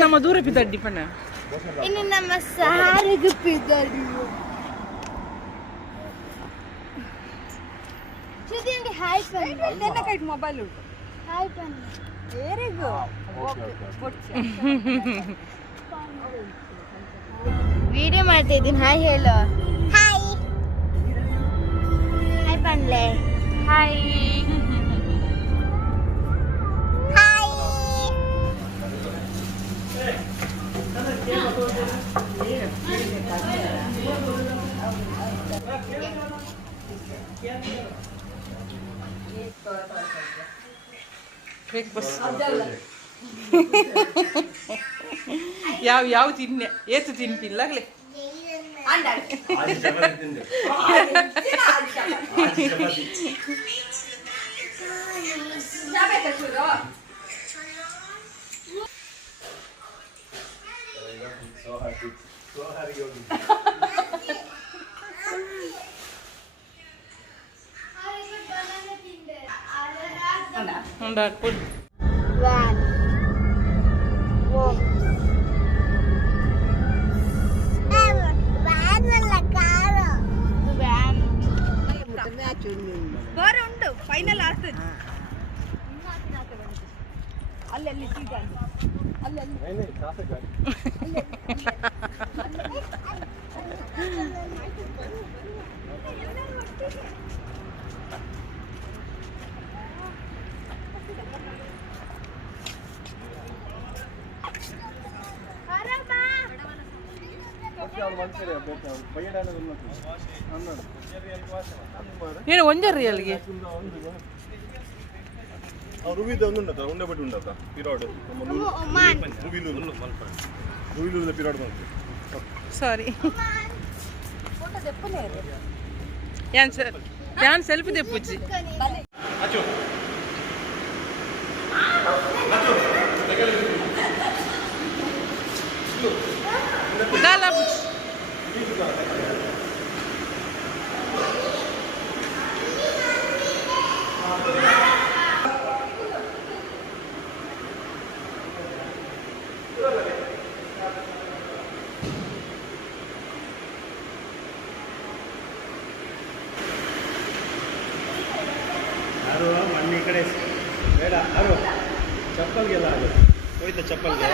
ನಮ್ಮ ದೂರ ಬಿದ್ದಡ್ಡಿ ಪಣ್ಣ ಇನ್ನು ನಮ್ಮ ಸಾರಿಗೆ ಬಿದ್ದಡ್ಡಿ ಶ್ರುತಿಗೆ ಹಾಯ್ ಪಣ್ಣ ನನ್ನ ಕೈಟ್ ಮೊಬೈಲ್ ಉಂಟು ಹಾಯ್ ಪಣ್ಣ ವೆರಿ ಗುಡ್ ವಿಡಿಯೋ ಮಾಡ್ತಾ ಇದ್ದೀನಿ ಹಾಯ್ ಹೇಳು ಹಾಯ್ ಹಾಯ್ ಪಣ್ಲೆ ಹಾಯ್ ಯಾವ ತಿನ್ನೆ ಏತು ತಿನ್ಪಿಲ್ಲಾಗ್ಲಿ ಉಂಟು ಫೈನಲ್ ಆಗ್ತದೆ ಅಲ್ಲೆಲ್ಲಿ ಏನು ಒಂಜರ್ರಿ ಅಲ್ಲಿಗೆ ರುವಿದ ಒಂದು ಉಂಡೆ ಬಿಟ್ಟು ಉಂಡತ್ತ ಪಿರಾಡ್ ರುವಿಲು ಪಿರಾಡ್ ಬಂತು ಸಾರಿ ಯಾನ್ ಸೆಲ್ಫಿ ತೆಪ್ಪುಚ್ಚಿ ಮಣ್ಣಿ ಕಡೆ ಬೇಡ ಅರು ಚಪ್ಪಲ್ಗೆಲ್ಲ ಹೋಯ್ತಾ ಚಪ್ಪಲ್ಗೆ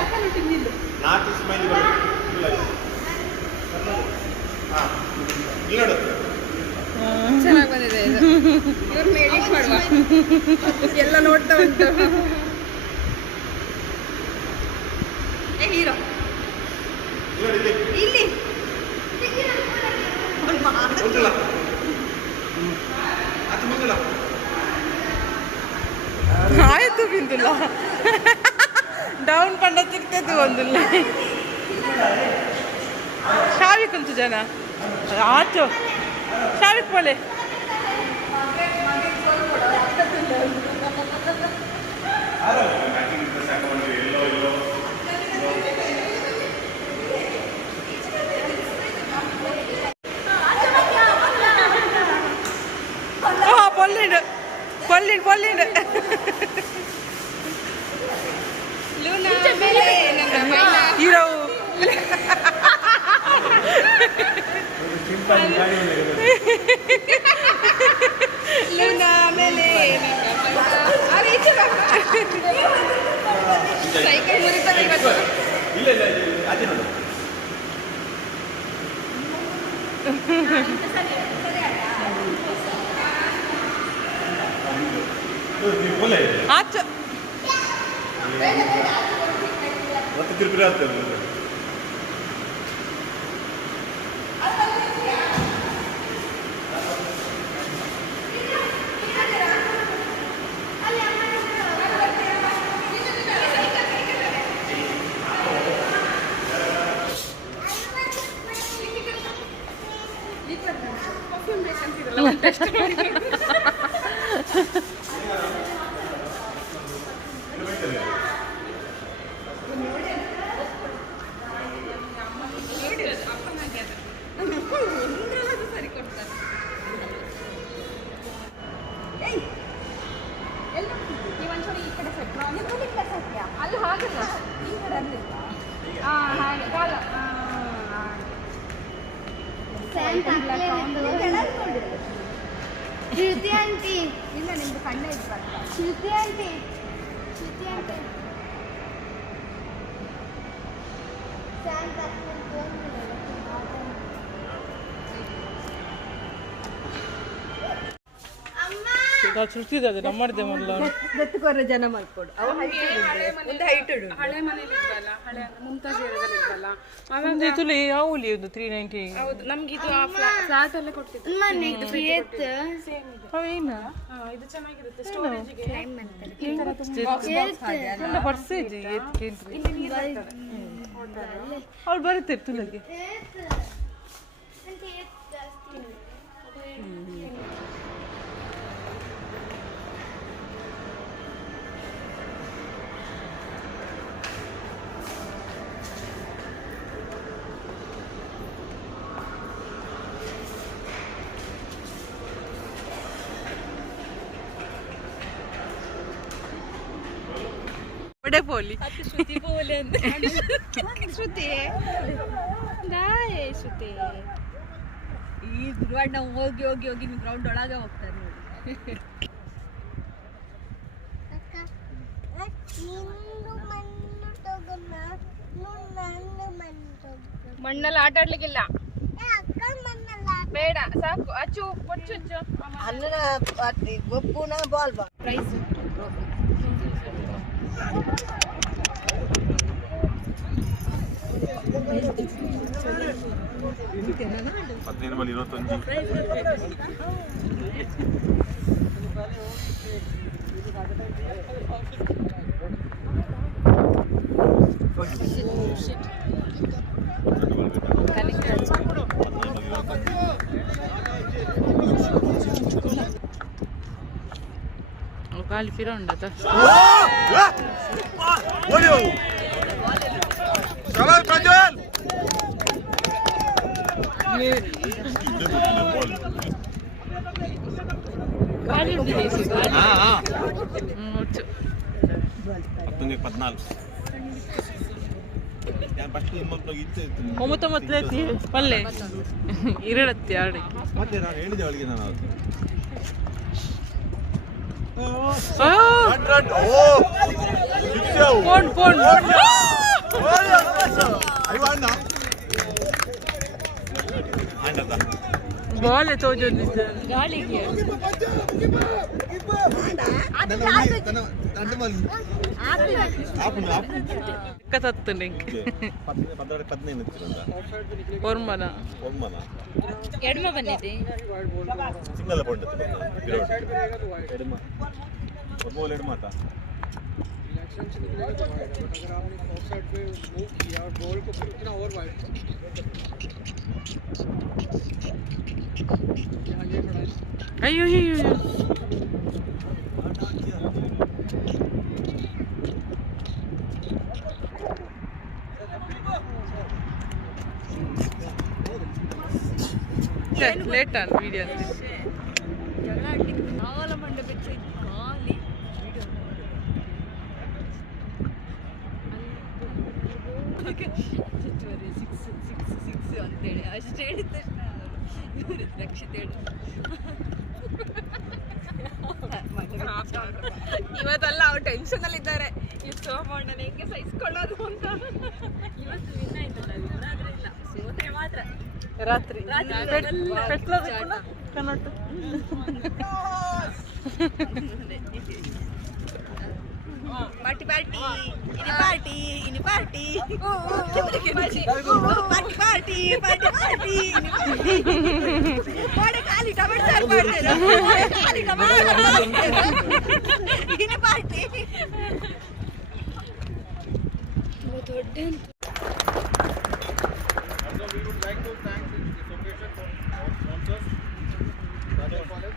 4 ಸ್ಮೈಲ್ ಹಾಂ ನೋಡು ಚೆನ್ನಾಗಿ ಬಂದಿದೆ ಇದು ಇವ್ರು ಎಡಿಟ್ ಮಾಡುವ ಎಲ್ಲ ನೋಡ್ತಾ ಉಂಟು ಏ ಹೀರೋ ಇಲ್ಲಿ ಆಯ್ತು ಬಿಂದುಲ್ಲ ಡೌನ್ ಪಂಡ ಸಿಗ್ತದೆ ಒಂದಿಲ್ಲ ಶಾವಿಕ್ ಉಂಟು ಜನ ಆಚು ಶಾವಿಕ್ ಪೋಲೆ പൊല്ലിണ്ട് പൊല്ലിണ്ട് പൊല്ലിണ്ട് ಹೀರೋ ಲೂನಾ ಮೇಲೆ ಸೈಕಲ್ ಮುರಿತಾರೆ ಇವತ್ತು ಇಲ್ಲ ಇಲ್ಲ ಅದೇ ನೋಡು ಆಚು ಮತ್ತೆ ತಿರುಪತಿ ಆಗ್ತದೆ ಅಲ್ಲಿ ಹಾಗಲ್ಲ ಈ ಕಡೆ ಶ್ರುತಿ ಆಂಟಿ ಇಲ್ಲ ನಿಮ್ದು ಕಣ್ಣೇ ಇದು ಬರ್ತಾ ಶ್ರುತಿ ಆಂಟಿ ಶುಚಿದೆ ನಮ್ಮದೇ ಮೊದಲ ದತ್ತುಕೋರ ಜನ ಮಾಡ್ಕೊಡು ಒಂದು ಹೈಟ್ ಹಳೆ ಮನೇಲಿ ಇದ್ವಲ್ಲ ಹಳೆ ಮುಂತಾಜ್ ಏರಿಯಾದಲ್ಲಿ ಇದ್ವಲ್ಲ ಒಂದು ತುಲಿ ಯಾವಲಿ ಒಂದು 390 ಹೌದು ನಮ್ಗೆ ಇದು ಆ ಫ್ಲಾಟ್ ಅಲ್ಲೇ ಕೊಟ್ಟಿದ್ದು ಅವೇನಾ ಇದು ಚೆನ್ನಾಗಿರುತ್ತೆ ಸ್ಟೋರೇಜ್ಗೆ ಪರ್ಸೇಜ್ ಅವ್ಳು ಬರುತ್ತೆ ತುಲಿಗೆ बड़े बोली ಶ್ರುತಿ ಬೋಲೆ ಅಂತ ಶ್ರುತಿ ಶ್ರುತಿ ಈ ದುರ್ವಾಡ ಹೋಗಿ ಹೋಗಿ ಹೋಗಿ ನೀವು ಗ್ರೌಂಡ್ ಒಳಗೆ ಹೋಗ್ತಾರೆ ನೋಡಿ ಮಣ್ಣಲ್ಲಿ ಆಟ ಆಡ್ಲಿಕ್ಕಿಲ್ಲ ಬೇಡ ಸಾಕು ಅಚ್ಚು ಕೊಚ್ಚು ಅಲ್ಲನ ಒಪ್ಪುನ ಬಾಲ್ ಬಾ ಪ್ರೈಸ್ ಹದಿನೈದು ಬಲ್ಲಿ 25 काली फिर आता ಒಂಬತ್ತೊಂಬತ್ತೈತಿ ಪಲ್ಲೆ ಇರಡತ್ತಿ ಆಡಿ ಮತ್ತೆ ನಾನು ಹೇಳಿದೆ ಅವಳಿಗೆ ನಾನು ಬಾಲ್ ತೋಜೊಂದು ಗಾಳಿಗೆ ಕತ್ತತ್ತು ಒರ್ಮನ ಎಡ್ಮ ಬಂದಿದೆ ಸಿಂಗಲ್ ಪಾಯಿಂಟ್ ಎಡಮ ಬೋಲ್ ಎಡಮಾಟ इलेक्शन से निकलेगा तो आएगा बट अगर आपने ऑफ साइड पे मूव किया और बॉल को फिर इतना और वाइड यहाँ ये पड़ा है अयो अयो लेट on video ಆವಲ ಮಂಡ ಬಿಟ್ಟು ಖಾಲಿ ಸುತ್ತುವರೆ 6 ಅಂತೇಳಿ ಅಷ್ಟು ಹೇಳಿದ ತಕ್ಷಣ ರಕ್ಷಿತ ಹೇಳಿ ಇವತ್ತೆಲ್ಲ ಅವ್ರು ಟೆನ್ಷನ್ ಅಲ್ಲಿ ಇದ್ದಾರೆ ಈ ಸೋಮಣ್ಣನ ಹೆಂಗೆ ಸಹಿಸ್ಕೊಳ್ಳೋದು ಅಂತ ಇವತ್ತು ವಿನ್ ಆಯ್ತಲ್ಲ ವಿನ್ನಾದ್ರೆ ಇಲ್ಲ ಸೋತ್ರೆ ಮಾತ್ರ ರಾತ್ರಿ ಕನ್ನಡ ಪಾರ್ಟಿ ಪಾರ್ಟಿ ಇನಿ party party party party party party ಖಾಲಿ ಟೊಮೆಟೊ ಸಾರು ಮಾಡ್ತೇನೆ ಖಾಲಿ ಟೊಮೆಟೊ ಇನಿ ಪಾರ್ಟಿ ದೊಡ್ಡ we would like to thank this occasion for our sponsors Raja College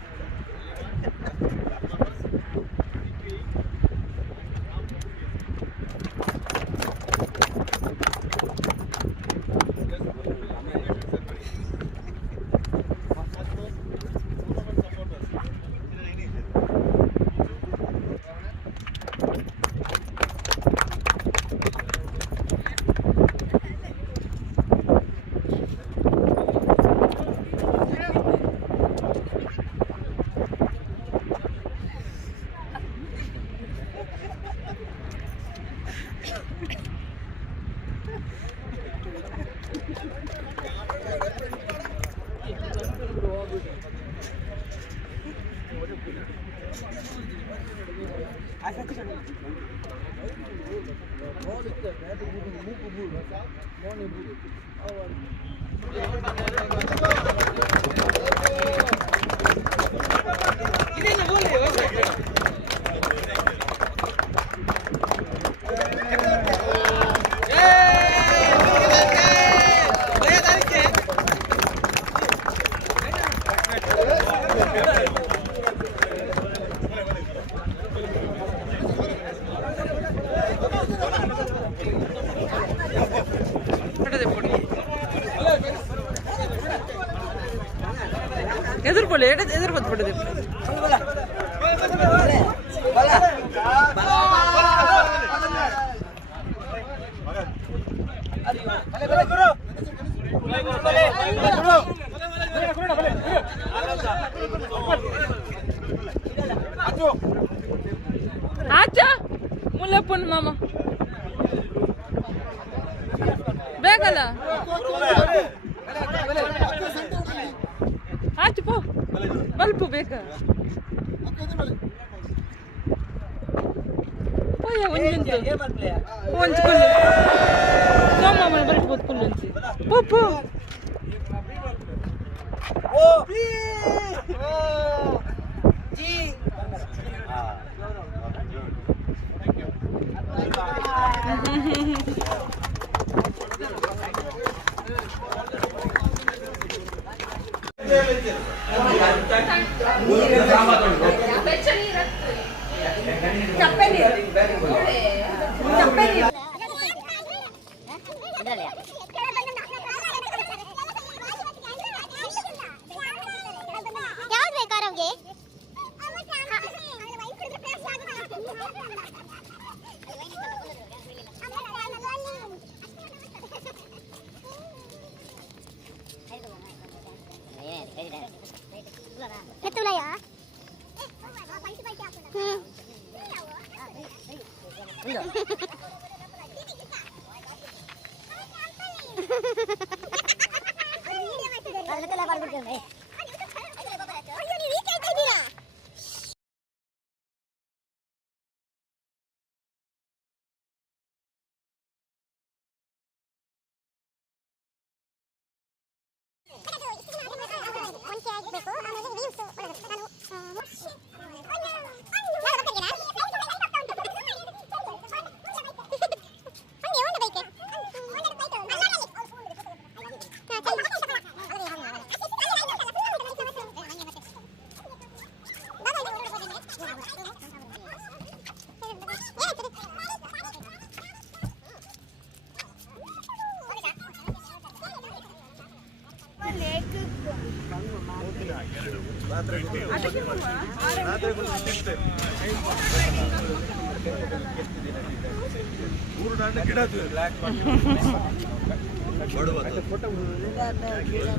ಎದುರು ಬೋಲೆ ಎದುರು ಬಂದ್ಬಿಡದೆ ಆಚಾ ಮುಲ್ಲಪ್ಪನ ಮಾಮ ಬೇಕಲ್ಲ ಆಚು ಪೋ ಬಲ್ಪು ಬೇಕ ಪೋಯ ಒಂಜಂತು ಒಂಚ್ಕೊಳ್ಳಿ ಸೋಮಮ್ಮನ ಬಲ್ಪು ಬತ್ಕೊಳ್ಳಿ ಒಂಚಿ ಪೋ ಪೋ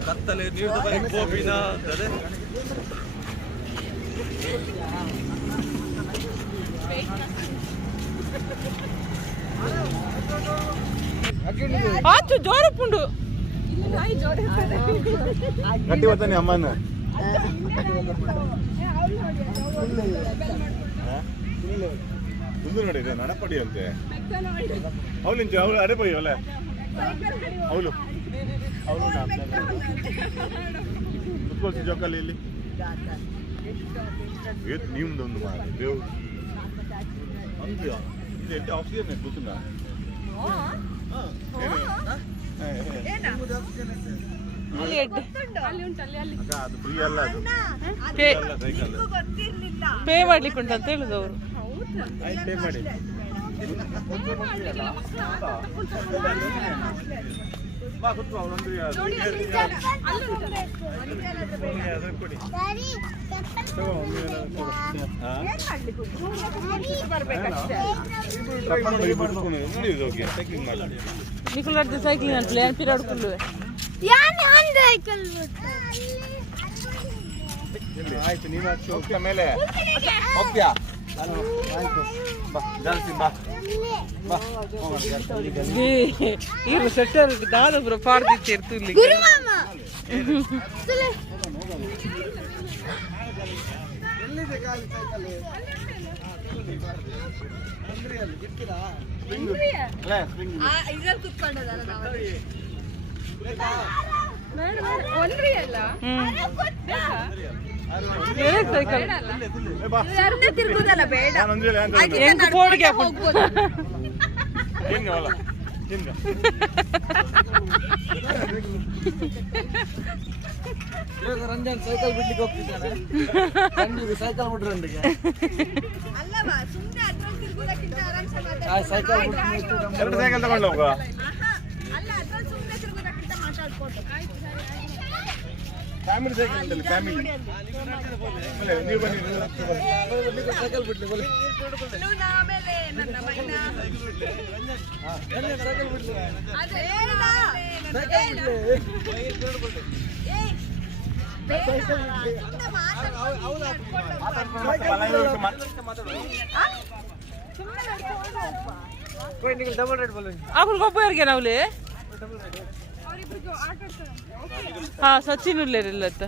ಕತ್ತಲೆ ನೀರು ಗೋಪಿನ ಆಚು ಜೋರಪ್ಪುಂಡು ಗಟ್ಟಿ ಬರ್ತಾನೆ ಅಮ್ಮನ ಮುಂದೆ ನೋಡಿದೆ ನಡಪಡಿ ಅಂತೆ ಅವಳಿಂಚ ಅವಳು ಅಡೆಪಡಿ ಅಲ್ಲ ಅವಳು ಅವಳು ಕುತ್ಕೊಳ್ಸಿ ಜೋಕಾಲಿ ಇಲ್ಲಿ ನಿಮ್ದೊಂದು ಮಾಡಿ ದೇವ್ ಅಂದ್ಯಾ ಇದು ಎಂಟು ಆಕ್ಸಿಜನ್ ಗೊತ್ತಿಲ್ಲ ಅದು ಫ್ರೀ ಅಲ್ಲ ಅದು ಸೈಕಲ್ ಪೇ ಮಾಡ್ಲಿಕ್ಕೆ ಉಂಟು ಅಂತ ಹೇಳುದು ಅವರು ಪೇ ಮಾಡಿ ಬಾ ಕೂತ್ಕೋ ಅವನೊಂದು ಕೊಡಿ ಸೈಕ್ಲಿಂಗ್ ಮಾಡಿ ನಿಖುಲ್ ಸೈಕ್ಲಿಂಗ್ ಅಂತಲೇ ಪಿರಾಡ್ಕೊಳ್ಳುವೆ ಆಯ್ತು ನೀನು ಹೋಗ್ತಾ ಮೇಲೆ ಹೋಗ್ತೀಯಾ ಜಾಸ್ತಿ ಬಾ ಬಾ ಇರು ಸೆಟ್ಟರ್ ದಾದಪುರ ಪಾಡ್ದಿತ್ತು ಇರ್ತು ಇಲ್ಲಿ ಎಲ್ಲಿದೆ ಗಾಡಿ ಸೈಕಲ್ ಅಂದ್ರಿಯಲ್ಲಿ ಬಿಡ್ತೀರಾ ಇದ್ರಲ್ಲಿ ಕುತ್ಕೊಂಡದಲ್ಲ ನಾವು ಒಂದ್ರಿ ಅಲ್ಲ ಸೈಕಲ್ ಸುಮ್ಮನೆ ತಿರ್ಗುದಲ್ಲ ಬೇಡ ಹೆಂಗ್ ಬೋರ್ಡ್ಗೆ ಹಾಕೊಂಡು ಹೋಗ್ಬೋದು ರಂಜನ್ ಸೈಕಲ್ ಬಿಡ್ಲಿಕ್ಕೆ ಹೋಗ್ತಿದ್ದಾನೆ ಸೈಕಲ್ ಬಿಡ್ರಂಡಿಗೆ ಅಲ್ಲವಾ ಸುಮ್ಮನೆ ಅದ್ರಲ್ಲಿ ತಿರ್ಗುದಕ್ಕಿಂತ ಆರಾಮ್ಸೆ ಸೈಕಲ್ ಎರಡು ಸೈಕಲ್ ತಗೊಂಡು ಹೋಗುವ ಅಲ್ಲ ಅದ್ರಲ್ಲಿ ಸುಮ್ಮನೆ ತಿರ್ಗುದಕ್ಕಿಂತ ಮಾತಾಡ್ಕೊಂಡು ಫ್ಯಾಮಿಲಿ ಸೈಕಲ್ ಉಂಟಲ್ಲ ಫ್ಯಾಮಿಲಿ ನೀವು ಬನ್ನಿ ಸೈಕಲ್ ಬಿಡ್ಲಿ ಬೋಲಿ ಆಮೇಲೆ ನನ್ನ ಮೈನ ಸೈಕಲ್ ಬಿಡ್ಲಿ ಅದೇ ಡಬಲ್ ರೇಟ್ ಬೋಲಿ ಆಕುಲ್ ಗೊಬ್ಬರಿಗೆ ನಾವ್ಲಿ ಹಾ ಸಚಿನ್ ಉಳ್ಳೇರಿಲ್ಲತ್ತ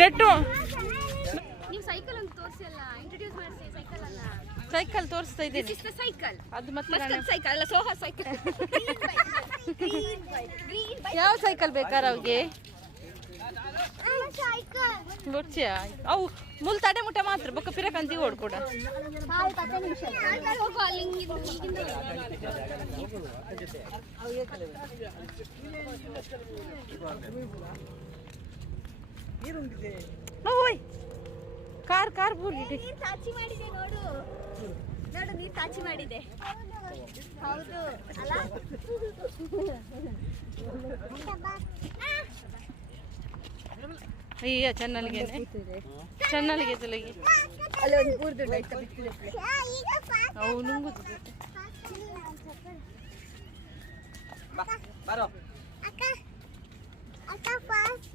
ನೆಟ್ಟು ನೀವು ಸೈಕಲ್ ಅಂತ ತೋರಿಸಿ ಅಲ್ಲ ಇಂಟ್ರೊಡ್ಯೂಸ್ ಮಾಡಿಸಿ ಸೈಕಲ್ ಅಲ್ಲ ಸೈಕಲ್ ತೋರಿಸ್ತಾ ಇದ್ದೀನಿ ದಿಸ್ ಇಸ್ ದ ಸೈಕಲ್ ಅದು ಮತ್ತೆ ಮಸ್ಕತ್ ಸೈಕಲ್ ಅಲ್ಲ ಸೋಹಾರ್ ಸೈಕಲ್ ಯಾವ ಸೈಕಲ್ ಬೇಕಾರ ಅವ್ಗೆ ಗೊತ್ತಿಯ ಅವು ಮುಲ್ ತಡೆ ಮುಟ್ಟ ಮಾತ್ರ ಬೊಕ್ಕ ಪಿರಕಂತಿ ಓಡ್ಕೊಡ ಹೋಗು ಅಲ್ಲಿ ಈಗಿಂದ ಹೋಯ್ ಕಾರ್ ಕಾರ್ ಬೂರ್ಗಿ ತಾಚಿ ಮಾಡಿದೆ ನೋಡು ನೋಡು ನೀನ್ ತಾಚಿ ಮಾಡಿದೆ ಹೌದು ಅಲ್ಲ ಅಯ್ಯ ಚೆನ್ನಲ್ಲಿಗೆನೆ ಚೆನ್ನಲ್ಲಿಗೆ ತಲೆಗೆ ಅಲ್ಲಿ ಒಂದು ಕೂರ್ದು ಲೈಟ್ ಬಿಟ್ಟಿದೆ ಅವು ನುಂಗುದು ಬಾರೋ ಅಕ್ಕ ಅಕ್ಕ ಫಾಸ್ಟ್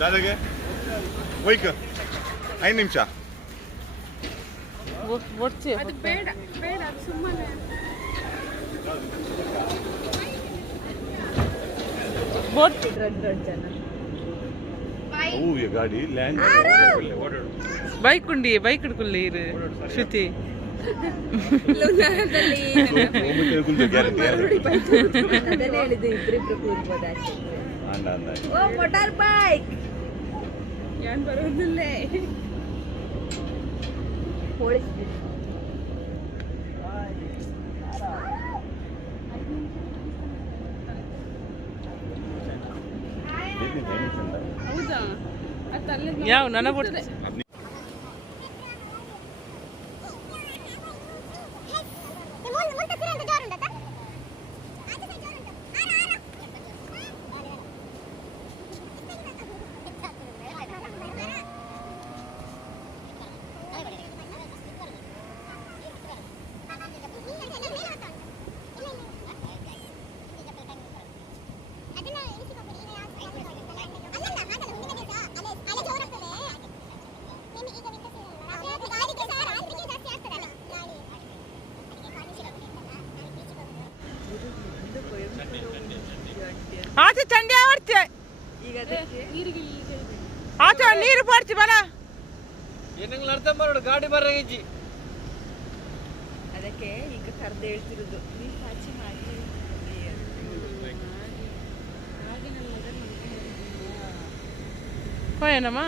ದಾದಾಗೆ ವೈಕ್ 5 ನಿಮಿಷ ಒಡ್ಚಿ ಅದು ಬೇಡ ಬೇಡ ಅದು ಸುಮ್ಮನೆ ಬೋಟ್ ಹೂವಿಯ ಗಾಡಿ ಲ್ಯಾಂಡ್ ಓಡಾಡು ಬೈಕ್ ಉಂಡಿ ಬೈಕ್ ಹಿಡ್ಕೊಳ್ಳಿ ಇರು ಶ್ರುತಿ ಲುನಾದಲ್ಲಿ ಗ್ಯಾರಂಟಿ ಅದನ್ನೇ ಹೇಳಿದ್ದು ಇಬ್ರಿಬ್ರು ಕೂರ್ಬೋದಾಗ್ತದೆ ಅಂಡ ಅಂದ ಓ ಮೋಟಾರ್ ಬೈಕ್ ಯಾನ್ ಬರೋದಿಲ್ಲೇ ಹೋಳಿಸ್ಬಿಟ್ಟು ಹೌದಾ ಅದು ಅಲ್ಲೇ ಯಾವ ನನಗೆ ಬಿಡ್ತದೆ ಆಚೆ ಚಂಡಿ ಆಡ್ತೀಯ ಈಗ ಅದಕ್ಕೆ ಆಚೆ ನೀರು ಪಾಡ್ತಿ ಬಲ ಏನಂಗ್ ಅರ್ಥ ಮಾಡೋಡು ಗಾಡಿ ಬರಂಗಿಜ್ಜಿ ಅದಕ್ಕೆ ಈಗ ಕರ್ದು ಹೇಳ್ತಿರೋದು ನೀನು ತಾಚಿ ಮಾಡಿ ಹೋಯನಮ್ಮ